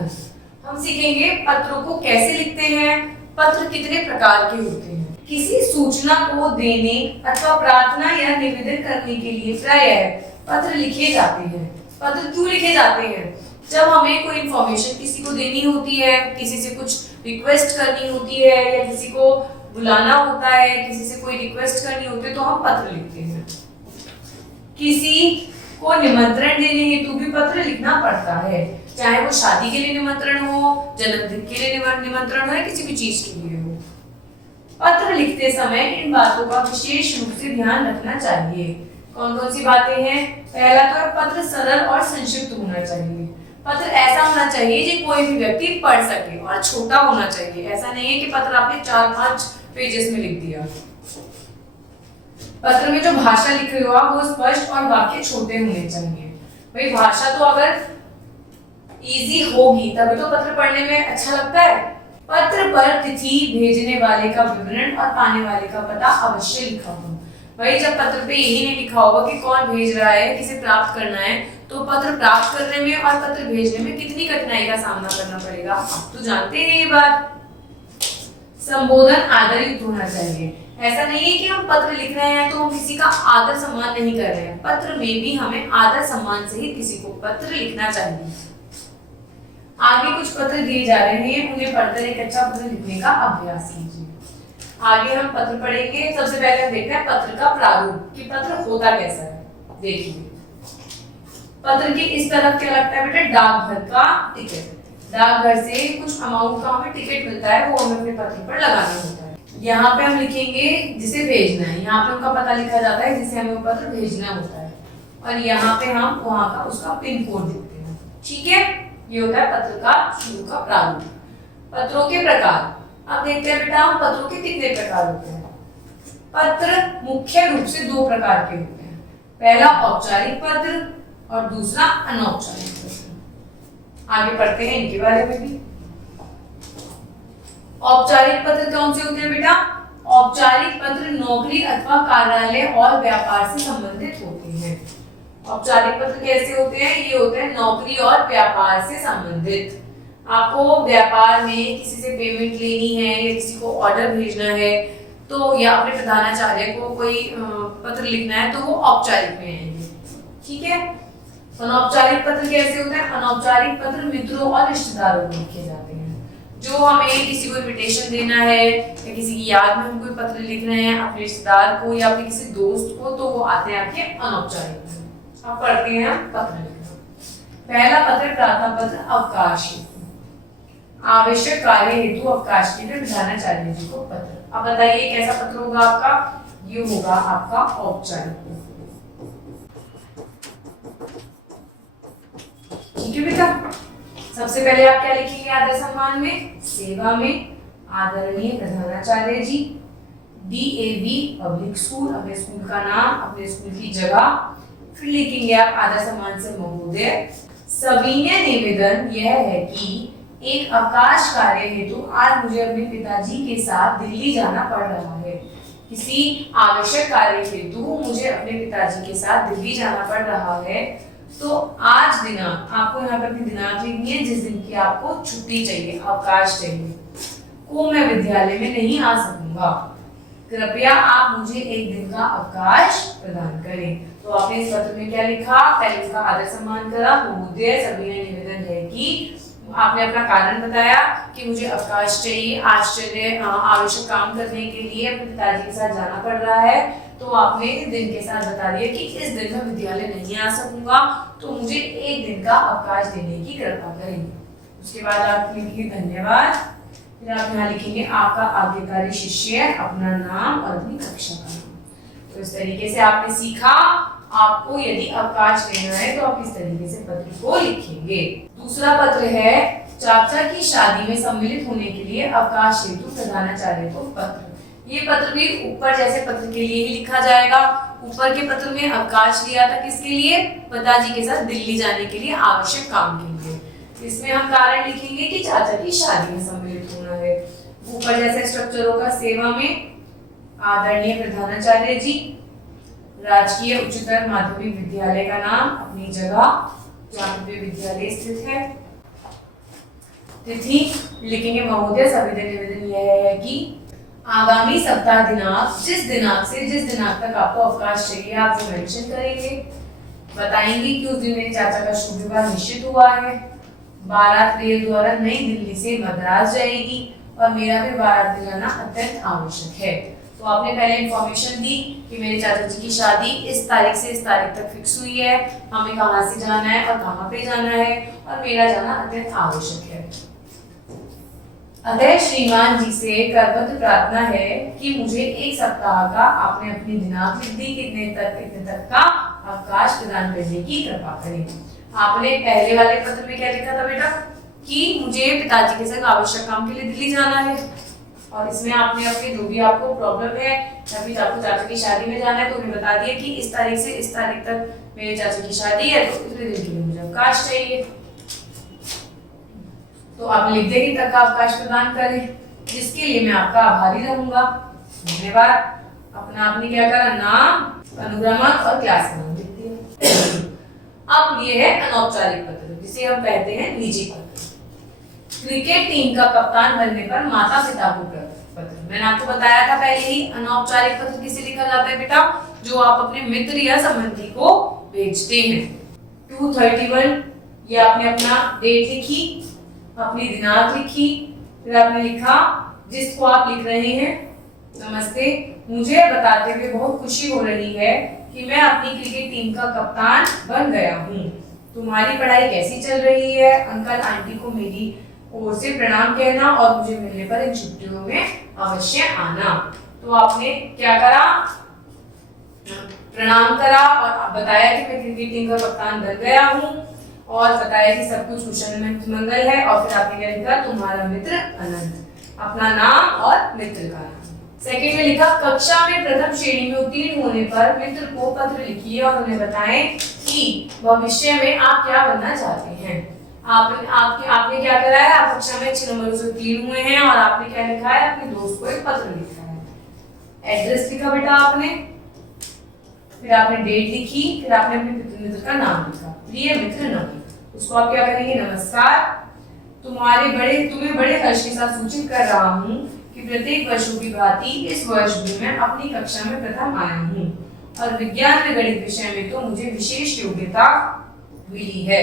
लेखन। हम सीखेंगे पत्रों को कैसे लिखते हैं, पत्र कितने प्रकार के होते हैं। किसी सूचना को देने अथवा प्रार्थना या निवेदन करने के लिए प्रायः पत्र लिखे जाते हैं। पत्र क्यों लिखे जाते हैं? जब हमें कोई इंफॉर्मेशन किसी को देनी होती है, किसी से कुछ रिक्वेस्ट करनी होती है या किसी को बुलाना होता है, किसी से कोई रिक्वेस्ट करनी होती है तो हम पत्र लिखते हैं। किसी को निमंत्रण देने हेतु भी पत्र लिखना पड़ता है, चाहे वो शादी के लिए निमंत्रण हो, जन्मदिन के लिए निमंत्रण हो या किसी भी चीज के लिए हो। पत्र लिखते समय इन बातों का विशेष रूप से ध्यान रखना चाहिए। कौन कौन सी बातें हैं? पहला तो पत्र सरल और संक्षिप्त होना चाहिए। पत्र ऐसा होना चाहिए जो कोई भी व्यक्ति पढ़ सके और छोटा होना चाहिए। ऐसा नहीं है कि पत्र आपने 4-5 पेजेस में लिख दिया। पत्र में जो भाषा लिख रहे हो आप वो स्पष्ट और वाक्य छोटे होने चाहिए। भाई भाषा तो अगर इजी होगी तभी तो पत्र पढ़ने में अच्छा लगता है। पत्र पर तिथि, भेजने वाले का विवरण और पाने वाले का पता अवश्य लिखा हो। भाई जब पत्र पे यही नहीं लिखा होगा कि कौन भेज रहा है, किसे प्राप्त करना है, तो पत्र प्राप्त करने में और पत्र भेजने में कितनी कठिनाई का सामना करना पड़ेगा, आप तो जानते हैं ये बात। संबोधन आदरयुक्त होना चाहिए। ऐसा नहीं है कि हम पत्र लिख रहे हैं तो हम किसी का आदर सम्मान नहीं कर रहे हैं। पत्र में भी हमें आदर सम्मान से ही किसी को पत्र लिखना चाहिए। आगे कुछ पत्र दिए जा रहे हैं, उन्हें पढ़कर एक अच्छा पत्र लिखने का अभ्यास कीजिए। आगे हम पत्र पढ़ेंगे। सबसे पहले हम देखते हैं पत्र का प्रारूप कि पत्र होता कैसा है। देखिए पत्र के इस तरफ क्या लगता है बेटा? डाकघर का टिकट। डाकघर से कुछ अमाउंट का हमें टिकट मिलता है, वो हमें अपने पत्र पर लगाना होता है। यहाँ पे हम लिखेंगे जिसे भेजना है, यहाँ पे उनका पता लिखा जाता है जिसे हमें वो पत्र भेजना होता है, और यहाँ पे हम वहाँ का उसका पिन कोड देते हैं। ठीक है, ये होता है पत्र का शुरू का प्रारूप। पत्रों के प्रकार। अब देखते हैं बेटा हम पत्रों के कितने प्रकार होते हैं। पत्र मुख्य रूप से 2 प्रकार के होते हैं। पहला औपचारिक पत्र और दूसरा अनौपचारिक पत्र। आगे पढ़ते हैं इनके बारे में भी। औपचारिक पत्र कौन से होते हैं बेटा? औपचारिक पत्र नौकरी अथवा कार्यालय और व्यापार से संबंधित होते हैं। औपचारिक पत्र कैसे होते हैं? ये होते हैं नौकरी और व्यापार से संबंधित। आपको व्यापार में किसी से पेमेंट लेनी है या किसी को ऑर्डर भेजना है तो या अपने प्रधानाचार्य को कोई पत्र लिखना है तो वो औपचारिक में आएंगे। ठीक है। अनौपचारिक पत्र कैसे होते हैं? अनौपचारिक पत्र मित्रों और रिश्तेदारों को लिखे जाते हैं। जो हमें किसी को इनविटेशन देना है या किसी की याद में हम कोई पत्र लिख रहे हैं अपने रिश्तेदार को या अपने किसी दोस्त को, तो वो आते हैं आपके अनौपचारिक पत्र। अब पढ़ते हैं पत्र लिखना। पहला पत्र प्रार्थना पत्र अवकाश हेतु। आवश्यक कार्य हेतु अवकाश के लिए प्रधानाचार्य जी को पत्र। अब बताइए कैसा पत्र होगा आपका? ये होगा आपका औपचारिक पत्र। ठीक है बेटा। सबसे पहले आप क्या लिखेंगे आदर सम्मान में? सेवा में आदरणीय प्रधानाचार्य जी। DAV पब्लिक स्कूल, अपने स्कूल का नाम, अपने स्कूल की जगह। फिर लिखेंगे आप आदर सम्मान से महोदय। सविनय निवेदन यह है कि एक अवकाश कार्य हेतु आज मुझे अपने पिताजी के साथ दिल्ली जाना पड़ रहा है। किसी आवश्यक कार्य हेतु मुझे अपने पिताजी के साथ दिल्ली जाना पड़ रहा है, तो आज दिनांक आपको यहाँ पर अपनी दिनांक लिखनी है जिस दिन की आपको छुट्टी चाहिए, अवकाश चाहिए, को मैं विद्यालय में नहीं आ सकूंगा। कृपया आप मुझे एक दिन का अवकाश प्रदान करें। तो आपने इस पत्र में क्या लिखा? पहले उसका आदर सम्मान करा, महोदय सविनय निवेदन है कि आपने अपना कारण बताया कि मुझे अवकाश चाहिए, आश्चर्य आवश्यक काम करने के लिए अपने पिताजी के साथ जाना पड़ रहा है। तो आपने दिन के साथ बता दिया कि इस दिन मैं विद्यालय नहीं आ सकूंगा, तो मुझे एक दिन का अवकाश देने की कृपा करेंगे। उसके बाद आप लिखिए धन्यवाद। फिर आप यहाँ लिखेंगे आपका आज्ञाकारी शिष्य, अपना नाम और अपनी कक्षा का नाम। तो इस तरीके से आपने सीखा आपको यदि अवकाश लेना है तो आप किस तरीके से पत्र को लिखेंगे। दूसरा पत्र है चाचा की शादी में सम्मिलित होने के लिए अवकाश हेतु प्रधानाचार्य को पत्र। ये पत्र भी ऊपर जैसे पत्र के लिए ही लिखा जाएगा। ऊपर के पत्र में अवकाश लिया था किसके लिए? पिताजी के साथ दिल्ली जाने के लिए, आवश्यक काम के लिए। इसमें हम कारण लिखेंगे कि चाचा की शादी में सम्मिलित होना है। ऊपर जैसे स्ट्रक्चर होगा सेवा में आदरणीय प्रधानाचार्य जी, राजकीय उच्चतर माध्यमिक विद्यालय का नाम, अपनी जगह जहाँ पे विद्यालय स्थित है। तिथि लिखेंगे महोदय सविनय निवेदन यह है कि आगामी सप्ताह दिनांक जिस दिनांक से जिस दिनांक तक आपको अवकाश चाहिए आप वो मेंशन करेंगे। बताएंगे कि उस दिन मेरे चाचा का शुभ विवाह निश्चित हुआ है, बारात रेल द्वारा नई दिल्ली से मद्रास जाएगी और मेरा भी बारात में जाना अत्यंत आवश्यक है। तो आपने पहले इंफॉर्मेशन दी कि मेरे चाचा जी की शादी इस तारीख से इस तारीख तक फिक्स हुई है, हमें कहाँ से जाना है और कहाँ पे जाना है और मेरा जाना अत्यंत आवश्यक है। अतः श्रीमान जी से करबद्ध प्रार्थना है कि मुझे एक सप्ताह का आपने अपनी दिनांक लिख दी कितने तक का अवकाश प्रदान करने की कृपा करें। आपने पहले वाले पत्र में क्या लिखा था बेटा कि मुझे पिताजी के संग आवश्यक काम के लिए दिल्ली जाना है, और इसमें आपने अपने जो भी आपको प्रॉब्लम है या फिर आपको चाचा की शादी में जाना है तो उन्हें बता दिया कि इस तारीख से इस तारीख तक मेरे चाचा की शादी है तो इतने दिन के लिए मुझे अवकाश चाहिए। तो आप लिख देंगे तक का अवकाश प्रदान करें, जिसके लिए मैं आपका आभारी रहूंगा। धन्यवाद। अपना आपने क्या करा, नाम, अनुक्रमांक और क्लास का नाम लिख दिया। अब ये है अनौपचारिक पत्र, जिसे हम कहते हैं निजी पत्र। क्रिकेट टीम का कप्तान बनने पर माता पिता को पत्र। मैंने आपको बताया था पहले ही, अनौपचारिक पत्र किसे लिखा जाता है बेटा, जो आप अपने मित्र या संबंधी को भेजते हैं। 231 ये आपने अपना डेट लिखी, अपनी दिनांक लिखी, फिर आपने लिखा जिसको आप लिख रहे हैं, नमस्ते, मुझे बताते हुए बहुत खुशी हो रही है कि मैं अपनी क्रिकेट टीम का कप्तान बन गया हूँ। तुम्हारी पढ़ाई कैसी चल रही है? अंकल आंटी को मेरी ओर से प्रणाम कहना और मुझे मिलने पर इन छुट्टियों में अवश्य आना। तो आपने क्या करा, प्रणाम करा और बताया कि मैं क्रिकेट टीम का कप्तान बन गया हूँ और बताया कि सब कुछ कुशल मंगल है, और फिर आपने क्या लिखा, तुम्हारा मित्र अनंत, अपना नाम और मित्र का नाम। सेकंड में लिखा कक्षा में प्रथम श्रेणी में उत्तीर्ण होने पर मित्र को पत्र लिखिए और उन्हें बताएं कि भविष्य में आप क्या बनना चाहते हैं। आपने क्या करा है, आप कक्षा में अच्छे नंबरों से उत्तीर्ण हुए हैं और आपने क्या लिखा है, अपने दोस्त को एक पत्र लिखा है। एड्रेस लिखा बेटा आपने, फिर आपने डेट लिखी, फिर आपने अपने मित्र का नाम लिखा, प्रिय मित्र नवीन। उसको आप क्या करेंगे, नमस्कार, तुम्हें बड़े हर्ष के साथ सूचित कर रहा हूँ कि प्रत्येक वर्षों की भांति इस वर्ष भी मैं अपनी कक्षा में प्रथम आया हूँ और विज्ञान में गणित विषय में तो मुझे विशेष योग्यता मिली है।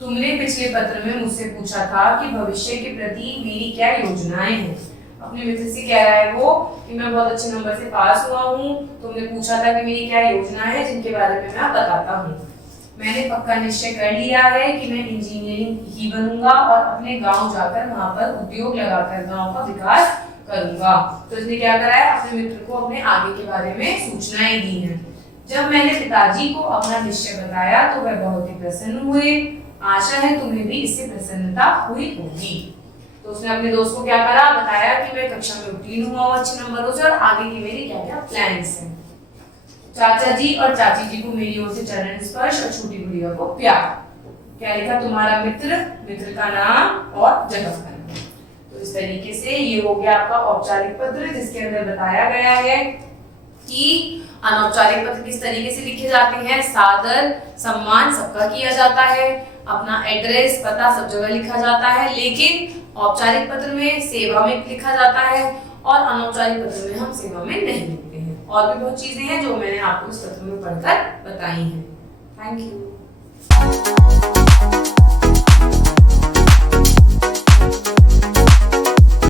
तुमने पिछले पत्र में मुझसे पूछा था कि भविष्य के प्रति मेरी क्या योजनाएं हैं। अपने मित्र से कह रहा है वो कि मैं बहुत अच्छे नंबर से पास हुआ हूँ, तुमने पूछा था कि मेरी क्या योजना है जिनके बारे में मैं बताता हूँ। मैंने पक्का निश्चय कर लिया है कि मैं इंजीनियरिंग ही बनूंगा और अपने गांव जाकर वहां पर उद्योग लगाकर गांव का विकास करूंगा। तो इसने क्या करा है, अपने मित्र को अपने आगे के बारे में सूचनाएं दी हैं। जब मैंने पिताजी को अपना निश्चय बताया तो वह बहुत ही प्रसन्न हुए। आशा है तुम्हें भी इससे प्रसन्नता हुई होगी। तो उसने अपने दोस्त को क्या करा, बताया कि मैं कक्षा में उत्तीर्ण हुआ हूं अच्छे नंबरों से और आगे की मेरी क्या क्या प्लान्स हैं। चाचा जी और चाची जी को मेरी ओर से चरण स्पर्श और छोटी गुड़िया को प्यार। क्या लिखा, तुम्हारा मित्र, मित्र का नाम और जगह का नाम। तो इस तरीके से ये हो गया आपका औपचारिक पत्र, जिसके अंदर बताया गया है कि अनौपचारिक पत्र किस तरीके से लिखे जाते हैं। सादर सम्मान सबका किया जाता है, अपना एड्रेस पता सब जगह लिखा जाता है, लेकिन औपचारिक पत्र में सेवा में लिखा जाता है और अनौपचारिक पत्र में हम सेवा में नहीं लिखते हैं। और भी बहुत चीजें हैं जो मैंने आपको इस पत्र में पढ़कर बताई हैं। Thank you.